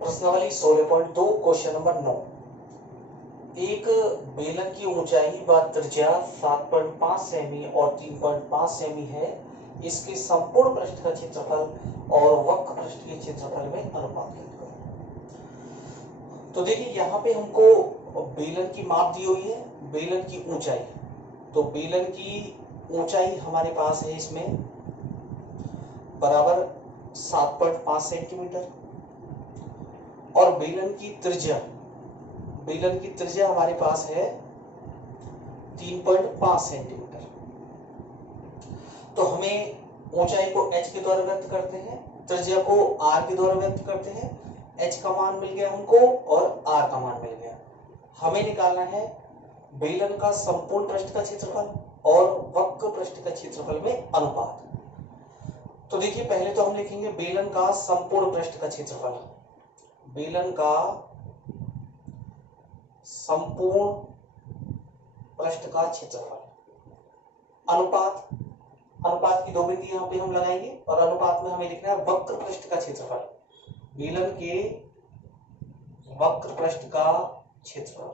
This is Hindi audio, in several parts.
प्रश्नावली 16.2 क्वेश्चन नंबर 9। एक बेलन की ऊंचाई व त्रिज्या 7.5 सेमी और 3.5 सेमी है। इसके संपूर्ण पृष्ठ का क्षेत्रफल और वक्र पृष्ठ के क्षेत्रफल में अनुपात ज्ञात करो। तो देखिए यहाँ पे हमको बेलन की माप दी हुई है, बेलन की ऊंचाई। तो बेलन की ऊंचाई हमारे पास है इसमें बराबर 7.5 सेंटीमीटर और बेलन की त्रिज्या हमारे पास है 3.5 सेंटीमीटर। तो हमें ऊंचाई को h के द्वारा व्यक्त करते हैं, त्रिज्या को r के द्वारा व्यक्त करते हैं। h का मान मिल गया हमको और r का मान मिल गया। हमें निकालना है बेलन का संपूर्ण पृष्ठ का क्षेत्रफल और वक्र पृष्ठ का क्षेत्रफल में अनुपात। तो देखिए पहले तो हम लिखेंगे बेलन का संपूर्ण पृष्ठ का क्षेत्रफल। बेलन का संपूर्ण पृष्ठ का क्षेत्रफल अनुपात की दो बिंदी यहां पे हम लगाएंगे और अनुपात में हमें लिखना है वक्र पृष्ठ का क्षेत्रफल। बेलन के वक्र पृष्ठ का क्षेत्रफल।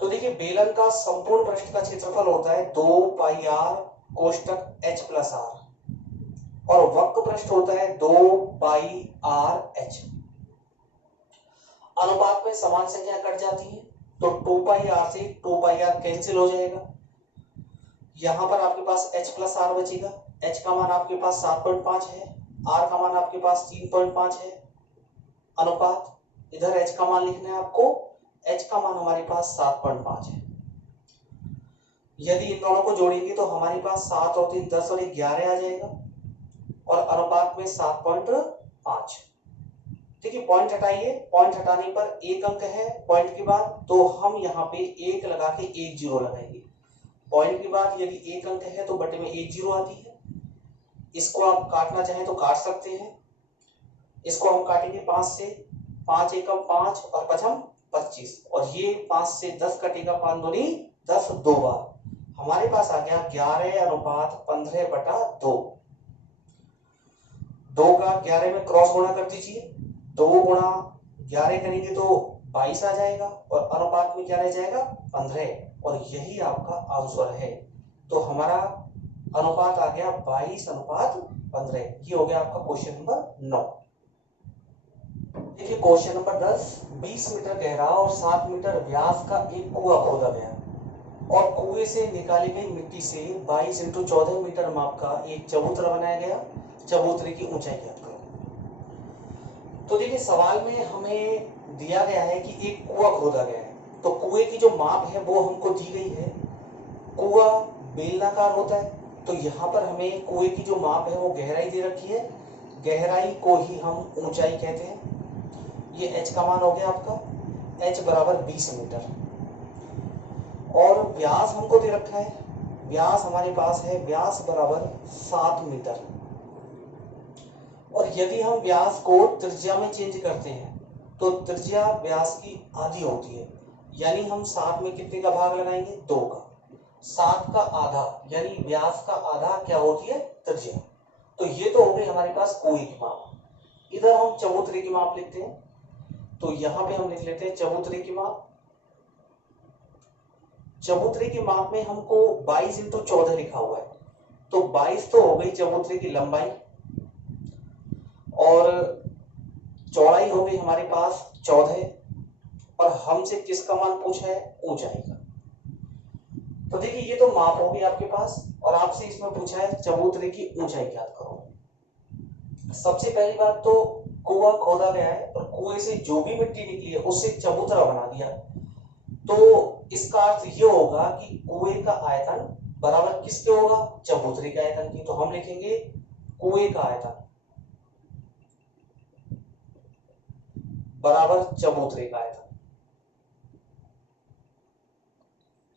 तो देखिए बेलन का संपूर्ण पृष्ठ का क्षेत्रफल होता है 2 पाई r कोष्टक h प्लस r और वक्र पृष्ठ होता है 2 पाई r h। अनुपात में समान संख्या कट जाती है तो 2 पाई r से 2 पाई r कैंसिल हो जाएगा। यहां पर आपके पास h प्लस r बचेगा। h का मान आपके पास 7.5 है, r का मान आपके पास 3.5 है। अनुपात इधर h का मान लिखना है आपको, h का मान हमारे पास 7.5 है। यदि इन दोनों को जोड़ेंगे तो हमारे पास 7 और 3 10 और 1 11 आ जाएगा और अनुपात में 7.5। ठीक है, पॉइंट हटाइए। पॉइंट हटाने पर एक अंक है पॉइंट के बाद, तो हम यहाँ पे 1 लगा के 1 जीरो लगाएंगे। पॉइंट के बाद यदि एक अंक है तो बटे में 1 जीरो आती है। इसको आप काटना चाहें तो काट सकते हैं। इसको हम काटेंगे 5 से, 5 एकम 5 और 5 25 और ये 5 से 10 कटेगा, 5 दूनी 10 दो बार। हमारे पास आ गया 11 अनुपात 15 बटा 2। 2 का 11 में क्रॉस गुणा कर दीजिए। 2 गुणा 11 करेंगे तो 22 आ जाएगा और अनुपात में क्या रह जाएगा 15 और यही आपका आंसर है। तो हमारा अनुपात आ गया 22 अनुपात 15। ये हो गया आपका क्वेश्चन नंबर 9। देखिए क्वेश्चन नंबर 10। 20 मीटर गहरा और 7 मीटर व्यास का एक कुआं खोदा गया और कुएं से निकाली गई मिट्टी से 22 × 14 मीटर माप का एक चबूतरा बनाया गया। चबूतरे की ऊंचाई ज्ञात करो। तो देखिए सवाल में हमें दिया गया है कि एक कुआं खोदा गया है, तो कुएं की जो माप है वो हमको दी गई है। कुआं बेलनाकार होता है, तो यहाँ पर हमें कुएं की जो माप है वो गहराई दे रखी है। गहराई को ही हम ऊंचाई कहते हैं। ये h का मान हो गया आपका, h बराबर 20 मीटर और व्यास हमको दे रखा है। व्यास हमारे पास है, व्यास बराबर 7 मीटर। और यदि हम व्यास को त्रिज्या में चेंज करते हैं तो त्रिज्या व्यास की आधी होती है, यानी हम 7 में कितने का भाग लगाएंगे 2 का। 7 का आधा यानी व्यास का आधा क्या होती है त्रिज्या। तो ये तो हो गई हमारे पास कुएं की माप। इधर हम चबूतरे की माप लिखते हैं, तो यहां पे हम लिख लेते हैं चबूतरे की माप। चबूतरे की माप में हमको 22 × 14 लिखा हुआ है, तो 22 तो हो गई चबूतरे की लंबाई और चौड़ाई हो गई हमारे पास 14 और हमसे किसका मान पूछा है ऊंचाई का। तो देखिए ये तो माप होगी आपके पास और आपसे इसमें पूछा है चबूतरे की ऊंचाई ज्ञात करो। सबसे पहली बात तो कुआं खोदा गया है और कुएं से जो भी मिट्टी निकली है उससे चबूतरा बना दिया, तो इसका अर्थ ये होगा कि कुएं का आयतन बराबर किसके होगा चबूतरे के आयतन की। तो हम लिखेंगे कुएं का आयतन बराबर चबूतरे का आयतन।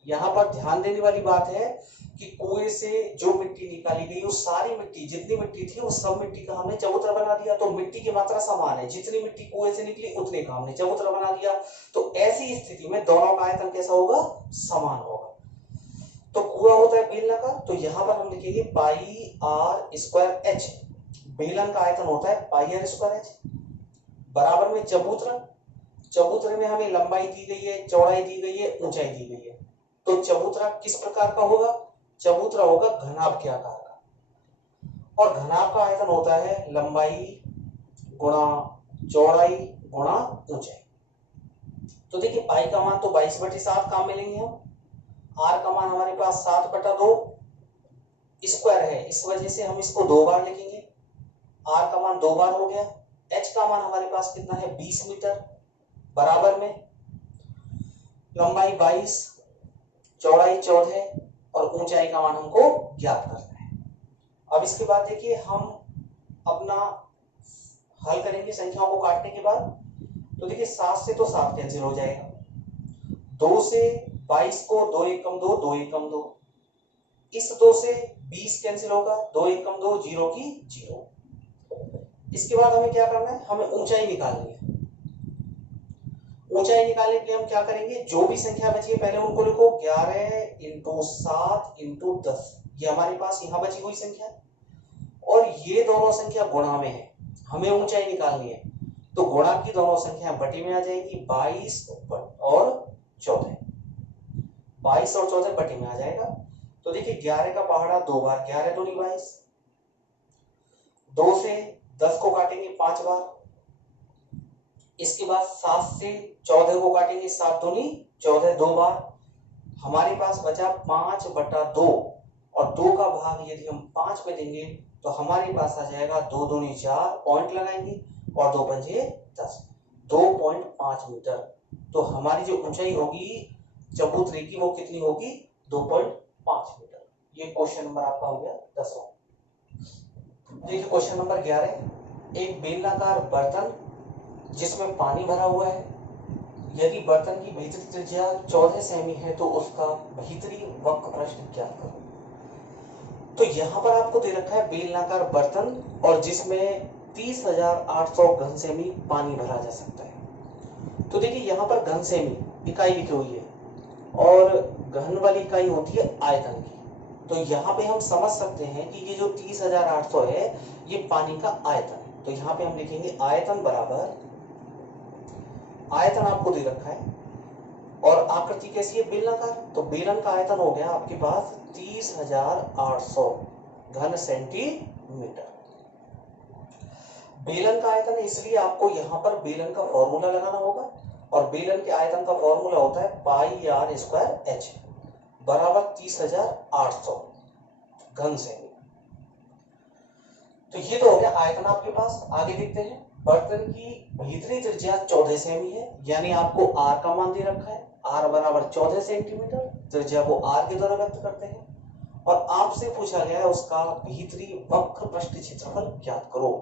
यहां पर ध्यान देने वाली बात है कि कुएं से जो मिट्टी निकाली गई वो सारी मिट्टी, जितनी मिट्टी थी वो सब मिट्टी का हमने चबूतरा बना दिया। तो मिट्टी की मात्रा समान है, जितनी मिट्टी कुएं से निकली उतने का हमने चबूतरा बना दिया। तो ऐसी स्थिति में दोनों का आयतन कैसा होगा समान होगा। तो कुआं होता है बेलनाकार, तो यहां पर हम लिखेंगे पाई r² h। बेलन का आयतन होता है पाई r² h। बराबर में चबूतरा, चबूतरे में हमें लंबाई दी गई है, चौड़ाई दी गई है, ऊंचाई दी गई है। तो चबूतरा किस प्रकार का होगा? चबूतरा होगा घनाभ के आकार का, और घनाभ का आयतन होता है लंबाई गुणा चौड़ाई गुणा ऊंचाई। तो देखिए पाई का मान तो 22/7 काम में लेंगे हम। आर का मान हमारे पास 7/2 स्क्वायर है, इस वजह से हम इसको 2 बार लिखेंगे। आर का मान 2 बार हो गया। एच का मान हमारे पास कितना है? 20 मीटर, बराबर में लंबाई 22, चौड़ाई 14 और ऊंचाई का मान हमको ज्ञात करना है। अब इसके बाद देखिए हम अपना हल करेंगे संख्याओं को काटने के बाद। तो देखिए 7 से तो 7 कैंसिल हो जाएगा, 2 से 22 को 2 एकम 2, 2 एकम 2, इस 2 से 20 कैंसिल होगा, 2 एकम 2, 0 की 0। इसके बाद हमें क्या करना है? हमें ऊंचाई निकालनी है। ऊंचाई निकालने के लिए हम क्या करेंगे? जो भी संख्या बची है पहले उनको लिखो। 11 × 7 × 10, ये हमारे पास यहाँ बची हुई संख्या है, और ये दोनों संख्या गुणा में है, हमें ऊंचाई निकालनी है। तो गुणा की दोनों संख्या बटे में आ जाएगी, 22 और 14, 22 और 14 बटे में आ जाएगा। तो देखिए 11 का पहाड़ा 2 बार, 11 दूनी 22, 2 से 10 को काटेंगे 5 बार, इसके बाद 7 से 14 को काटेंगे 7 दूनी 14, 2 बार। हमारे पास बचा 5/2, और 2 का भाग यदि हम 5 पे देंगे तो हमारे पास आ जाएगा 2 दूनी 4, पॉइंट लगाएंगे और 2 पंजे 10, 2.5 मीटर। तो हमारी जो ऊंचाई होगी चबूतरे की वो कितनी होगी? 2.5 मीटर। ये क्वेश्चन नंबर आपका हो गया 10वां। देखिए क्वेश्चन नंबर 11, एक बेलनाकार बर्तन जिसमें पानी भरा हुआ है, यदि बर्तन की भीतरी त्रिज्या 14 सेमी है तो उसका भीतरी वक्र पृष्ठ ज्ञात करो। तो यहाँ पर आपको दे रखा है बेलनाकार बर्तन और जिसमें 30,800 घन सेमी पानी भरा जा सकता है। तो देखिए यहाँ पर घन सेमी इकाई लिखी हुई है और घन वाली इकाई होती है आयतन की। तो यहाँ पे हम समझ सकते हैं कि ये जो 30,800 है ये पानी का आयतन है। तो यहाँ पे हम लिखेंगे आयतन बराबर, आयतन आपको दे रखा है और आकृति कैसी है? बेलनाकार। तो बेलन का आयतन हो गया आपके पास 30,800 घन सेंटीमीटर। बेलन का आयतन इसलिए आपको यहाँ पर बेलन का फॉर्मूला लगाना होगा, और बेलन के आयतन का फॉर्मूला होता है πr² h बराबर 30,800 घन सेमी। तो ये तो हो गया आयतन आपके पास। आगे देखते हैं, बर्तन की भीतरी त्रिज्या 14 सेमी है, यानी आपको r का मान दे रखा है, r बराबर 14 सेंटीमीटर। त्रिज्या को r के द्वारा व्यक्त करते हैं और आपसे पूछा गया है उसका भीतरी वक्र पृष्ठ क्षेत्रफल ज्ञात करो।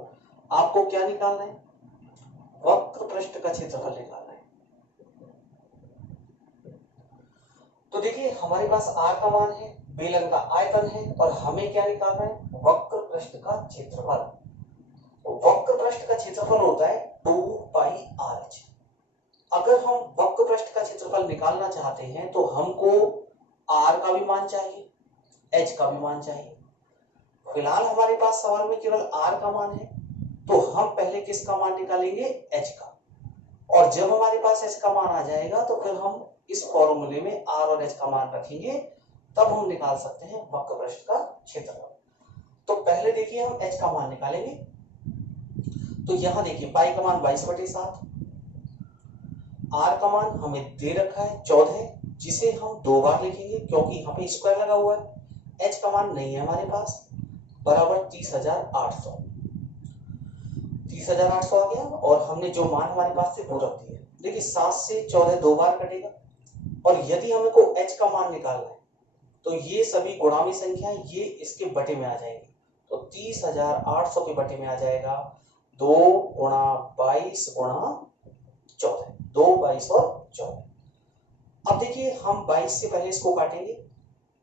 आपको क्या निकालना है? वक्र पृष्ठ का क्षेत्रफल निकालना है। तो देखिए हमारे पास r का मान है, बेलन का आयतन है और हमें क्या निकालना है? वक्र पृष्ठ का क्षेत्रफल। तो वक्र पृष्ठ का क्षेत्रफल होता है 2πr(h). अगर हम वक्र पृष्ठ का क्षेत्रफल निकालना चाहते हैं तो हमको r का भी मान चाहिए, h का भी मान चाहिए। फिलहाल हमारे पास सवाल में केवल r का मान है, तो हम पहले किसका मान निकालेंगे? h का। और जब हमारे पास h का मान आ जाएगा तो फिर हम इस फॉर्मूले में r और h का मान रखेंगे, तब हम निकाल सकते हैं वक्र पृष्ठ का क्षेत्रफल। तो पहले देखिए हम h का मान निकालेंगे। तो यहां देखिए पाई का मान 22/7, r का मान हमें दे रखा है 14, जिसे हम 2 बार लिखेंगे क्योंकि यहाँ पे स्क्वायर लगा हुआ है। h का मान नहीं है हमारे पास, बराबर 30,800। 30,800 आ गया और हमने जो मान हमारे पास से वो रख दिया। देखिए 7 से 14 2 बार कटेगा, और यदि हमको h का मान निकालना है तो ये सभी गुणामी संख्या ये इसके बटे में आ जाएंगे। तो 30,800 के बटे में आ जाएगा 2 × 22 × 14, 2, 22 और 14। अब देखिए हम 22 से पहले इसको काटेंगे,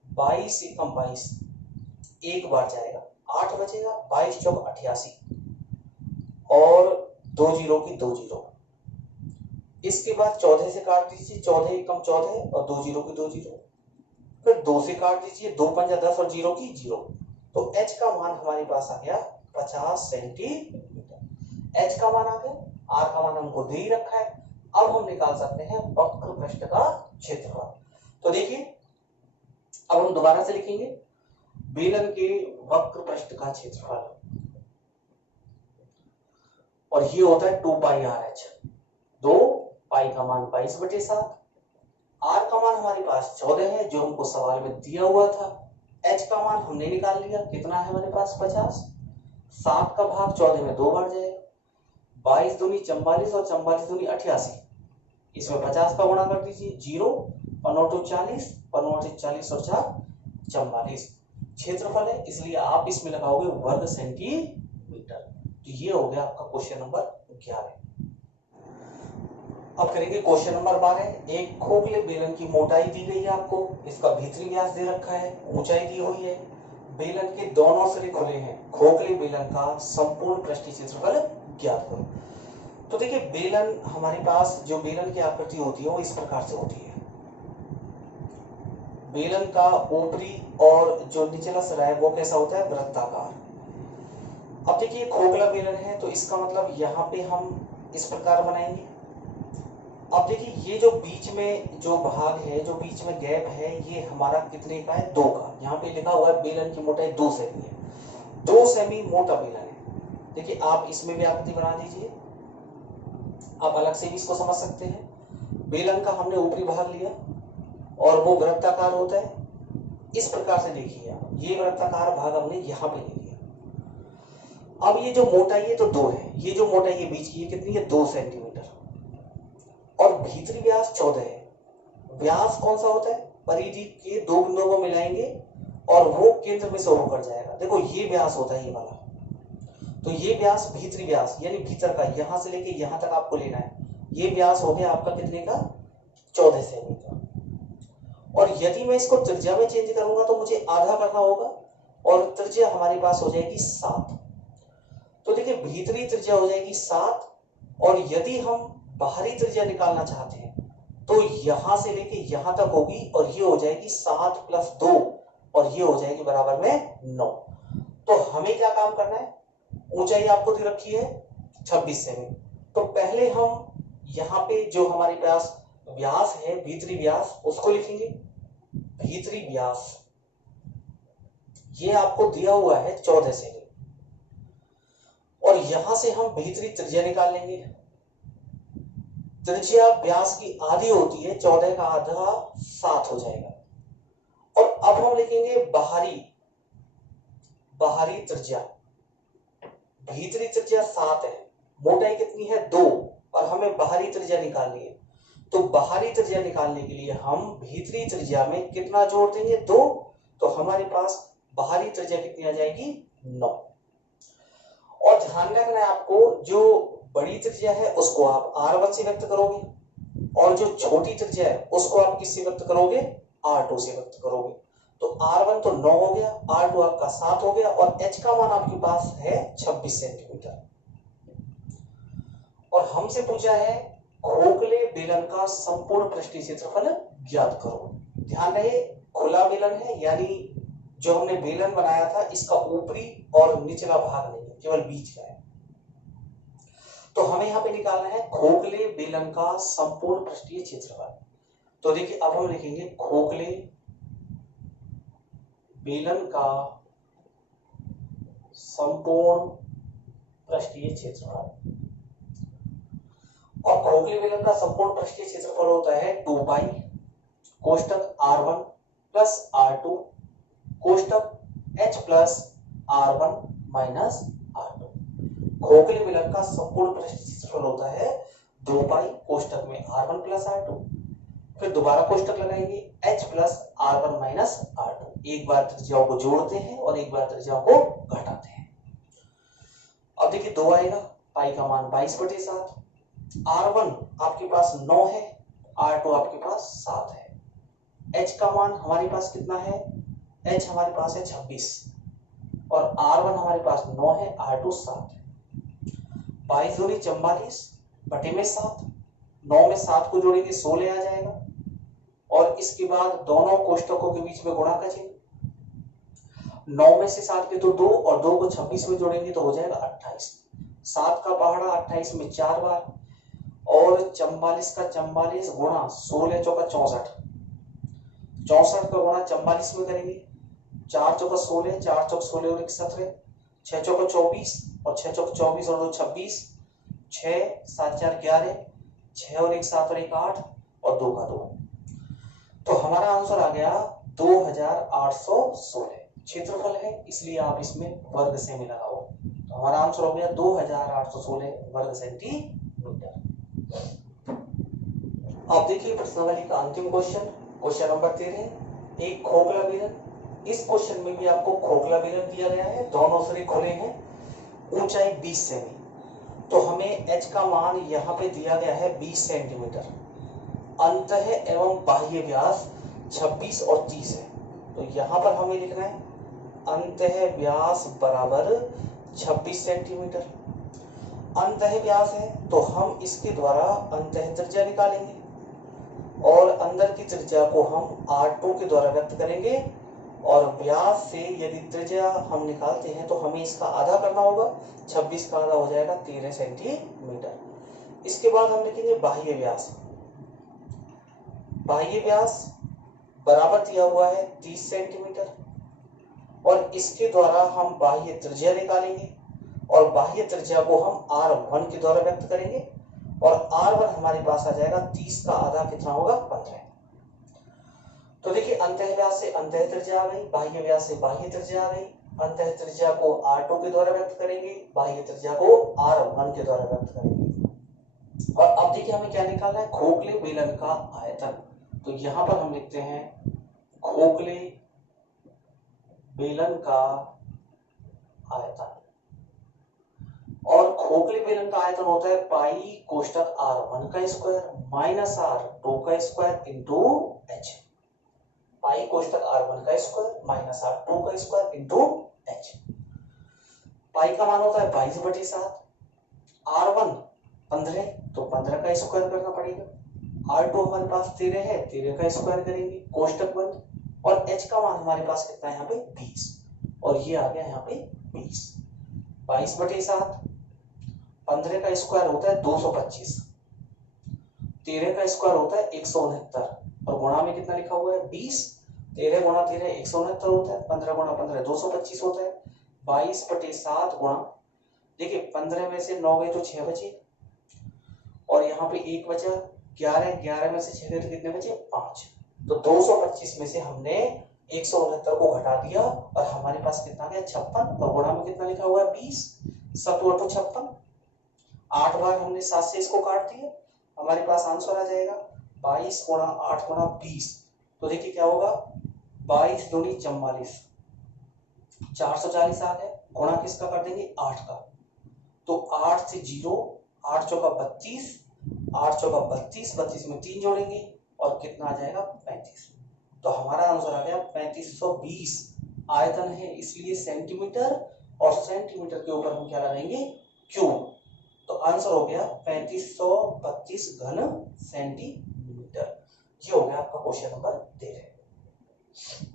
22 × 22 एक बार जाएगा, 8 बचेगा, 22 × 4 88 और 2 0 की 2 0। इसके बाद 14 से काट दीजिए, 14 × 14 और 2 0 की 2 0। फिर 2 से काट दीजिए, 2 × 5 10 और 0 की 0। तो h का मान हमारे पास आ गया 50 सेंटीमीटर। h का मान आ गया आर का मान हमको दे ही रखा है। अब हम निकाल सकते हैं वक्र पृष्ठ का क्षेत्रफल। तो देखिए अब हम दोबारा से लिखेंगे बेलन के वक्र पृष्ठ का क्षेत्रफल, और ये होता है 2 पाई आर एच। 2 पाई का मान 22/7, आर का मान हमारे पास 14 है जो हमको सवाल में दिया हुआ था। एच का मान हमने निकाल लिया, कितना है हमारे पास 50। 7 का भाग 14 में 2 बार जाएगा, 22 दूनी 44 और 44 दूनी 88, इसमें 50 का गुणा कर दीजिए, 0 15 40 15 40 और 4 44 क्षेत्रफल है, इसलिए आप इसमें लगाओगे वर्ग सेंटीमीटर। तो ये हो गया आपका क्वेश्चन नंबर 11। अब करेंगे क्वेश्चन नंबर 12। एक खोखले बेलन की मोटाई दी गई है आपको, इसका भीतरी व्यास दे रखा है, ऊंचाई दी हुई है, बेलन के दोनों सिरे खुले हैं, खोखले बेलन का संपूर्ण पृष्ठीय क्षेत्रफल ज्ञात करो। तो देखिए बेलन हमारे पास जो बेलन की आकृति होती है वो इस प्रकार से होती है। बेलन का ऊपरी और जो निचला सिरा है वो कैसा होता है, वृत्ताकार। अब देखिए खोखला बेलन है तो इसका मतलब यहाँ पे हम इस प्रकार बनाएंगे। अब देखिए ये जो बीच में जो भाग है, जो बीच में गैप है, ये हमारा कितने का है, 2 का। यहाँ पे लिखा हुआ है बेलन की मोटाई 2 सेमी है, 2 सेमी मोटा बेलन है। देखिए आप इसमें भी आकृति बना दीजिए, आप अलग से भी इसको समझ सकते हैं। बेलन का हमने ऊपरी भाग लिया और वो वृत्ताकार होता है, इस प्रकार से देखिए आप, ये वृत्ताकार भाग हमने यहाँ पे ले लिया। अब ये जो मोटाई है तो 2 है, ये जो मोटाई है बीच की ये कितनी है, 2 सेंटीमीटर, और भीतरी व्यास 14 है। व्यास कौन सा होता है, परिधि के 2 बिंदुओं को मिलाएंगे और वो केंद्र में से होकर जाएगा। देखो ये व्यास होता है ये वाला, तो ये व्यास भीतरी व्यास यानी भीतर का, यहां से लेके यहां तक आपको लेना है। ये व्यास हो गया आपका कितने का, 14 सेमी का। और यदि मैं इसको त्रिज्या में चेंज करूंगा तो मुझे आधा करना होगा, और त्रिज्या हमारे पास हो जाएगी 7। तो देखिए भीतरी त्रिज्या हो जाएगी 7, और यदि हम बाहरी त्रिज्या निकालना चाहते हैं तो यहां से लेके यहां तक होगी, और ये हो जाएगी 7 + 2, और ये हो जाएगी बराबर में 9। तो हमें क्या काम करना है, ऊंचाई आपको दे रखी है 26 सेमी। तो पहले हम यहाँ पे जो हमारे पास व्यास है भीतरी व्यास उसको लिखेंगे। भीतरी व्यास ये आपको दिया हुआ है 14 सेमी, और यहां से हम भीतरी त्रिज्या निकाल लेंगे। त्रिज्या व्यास की आधी होती है, 14 का आधा 7 हो जाएगा। और अब हम लिखेंगे बाहरी त्रिज्या। भीतरी त्रिज्या 7 है, मोटाई कितनी है 2, और हमें बाहरी त्रिज्या निकालनी है। तो बाहरी त्रिज्या निकालने के लिए हम भीतरी त्रिज्या में कितना जोड़ देंगे, 2। तो हमारे पास बाहरी त्रिज्या कितनी आ जाएगी, 9। और ध्यान रखना है आपको, जो बड़ी त्रिज्या है उसको आप R1 से व्यक्त करोगे, और जो छोटी त्रिज्या है उसको आप किससे व्यक्त करोगे, R2 से व्यक्त करोगे। तो R1 तो 9 हो गया, R2 आपका 7 हो गया, और H का मान आपके पास है 26 सेंटीमीटर। और हमसे पूछा है खोखले बेलन का संपूर्ण पृष्ठीय क्षेत्रफल ज्ञात करो। ध्यान रहे खुला बेलन है, यानी जो हमने बेलन बनाया था इसका ऊपरी और निचला भाग नहीं है, केवल बीच का है। तो हमें यहाँ पे निकालना है खोखले बेलन का संपूर्ण पृष्ठीय क्षेत्रफल। तो देखिए अब हम लिखेंगे खोखले बेलन का संपूर्ण पृष्ठीय क्षेत्रफल। और खोखले बेलन का संपूर्ण पृष्ठीय क्षेत्रफल होता है 2 पाई कोष्टक R1 + R2 कोष्टक H + R1 - R2। खोखले बेलन का संपूर्ण पृष्ठीय क्षेत्रफल होता है 2 पाई कोष्टक में R1 + R2, फिर दोबारा कोष्टक लगाएंगे H + R1 - R2। एक बार त्रिज्याओं को जोड़ते हैं और एक बार त्रिज्याओं को घटाते हैं। अब देखिए 2 आएगा, पाई का मान 22/7, R1 आपके पास 9 है, R2 आपके पास 7 है। H का मान हमारे पास कितना है, H हमारे पास है 26, और R1 हमारे पास 9 है, R2 7 है। 22 दूनी 44 बटे में 7, 9 में 7 को जोड़ेंगे 16 आ जाएगा, और इसके बाद दोनों कोष्टकों के बीच में गुणा का चिन्ह। 9 में से 7 के तो 2, और 2 को 26 में जोड़ेंगे तो हो जाएगा 28। 7 का पहाड़ा 28 में 4 बार, और 44 का 44 गुणा 16 चौका 64, 64 का गुणा 44 में करेंगे, 4 चौका 16, 4 चौक 16 और 1 17, 6 चौका 24 और 6 चौक 24 और 2 26, 6 7 4 11, 6 और 1 7 और 1 8 और 2 का 2। तो हमारा आंसर आ गया 2816 क्षेत्रफल है, इसलिए आप इसमें वर्ग सेमी लगाओ। तो हमारा आंसर हो गया 2816 वर्ग सेंटीमीटर। अब देखिए प्रश्नावली का अंतिम क्वेश्चन, क्वेश्चन नंबर 13, एक खोखला बेलन। इस क्वेश्चन में भी आपको खोखला बेलन दिया गया है, दोनों सिरे खुले हैं, ऊंचाई 20 सेमी। तो हमें h का मान यहाँ पे दिया गया है 20 सेंटीमीटर, अंतः एवं बाह्य व्यास 26 और 30 है। तो यहाँ पर हमें लिखना है अंतः व्यास बराबर 26 सेंटीमीटर। अंतः व्यास है तो हम इसके द्वारा अंतः त्रिज्या निकालेंगे, और अंदर की त्रिज्या को हम R2 के द्वारा व्यक्त करेंगे, और व्यास से यदि त्रिज्या हम निकालते हैं तो हमें इसका आधा करना होगा, 26 का आधा हो जाएगा 13 सेंटीमीटर। इसके बाद हम लिखेंगे बाह्य व्यास। बाह्य व्यास बराबर दिया हुआ है 30 सेंटीमीटर, और इसके द्वारा हम बाह्य त्रिज्या निकालेंगे, और बाह्य त्रिज्या को हम R1 के द्वारा व्यक्त करेंगे, और R1 हमारे पास आ जाएगा 30 का आधा कितना होगा 15। तो देखिए अंतः व्यास से अंतः त्रिज्या आ गई, बाह्य व्यास से बाह्य त्रिज्या आ गई। अंतः त्रिज्या को R2 के द्वारा व्यक्त करेंगे, बाह्य त्रिज्या को R1 के द्वारा व्यक्त करेंगे। और अब देखिए हमें क्या निकालना है, खोखले बेलन का आयतन। तो यहाँ पर हम लिखते हैं खोखले बेलन का आयतन, और खोखले बेलन का आयतन होता है पाई कोष्टक R1 का स्क्वायर माइनस R2 का स्क्वायर इंटू h। पाई कोष्टक R1 का स्क्वायर माइनस R2 का स्क्वायर इंटू h। पाई का मान होता है 22/7, R1 15 तो 15 का स्क्वायर करना पड़ेगा, R2 हमारे पास 13 है, 13 का स्क्वायर करेंगे कोष्टक बंद, और h का मान हमारे पास कितना है यहाँ पे 20, और ये आ गया यहाँ पे 20। 22/7, 15 का स्क्वायर होता है 225, 13 का स्क्वायर होता है 169, और गुणा में कितना लिखा हुआ है 20। 13 गुणा 13 169 होता है, 15 गुणा 15 225 होता है। 22/7 गुणा, देखिए 15 में से 9 गए तो 6 बचे, और यहाँ पे 1 बचा, 11 में से 6 गए तो कितने बचे 5। तो 225 में से हमने 169 को घटा दिया, और हमारे पास कितना गया 56, और गुणा में कितना लिखा हुआ है 20, 7 × 8 56, 8 बार हमने 7 से इसको काट दिया, हमारे पास आंसर आ जाएगा 22 गुणा 8 गुणा 20। तो देखिए क्या होगा 22 दूनी 44, 440 आ गया, गुणा किसका कर देंगे 8 का, तो 8 से 0, 8 चौका 32, 8 चौका 32, 32 में 3 जोड़ेंगे और कितना आ जाएगा 35। तो हमारा आंसर आ गया 3520। आयतन है इसलिए सेंटीमीटर, और सेंटीमीटर के ऊपर हम क्या लगाएंगे क्यूब। तो आंसर हो गया 3532 घन सेंटीमीटर। ये हो गया आपका क्वेश्चन नंबर 13।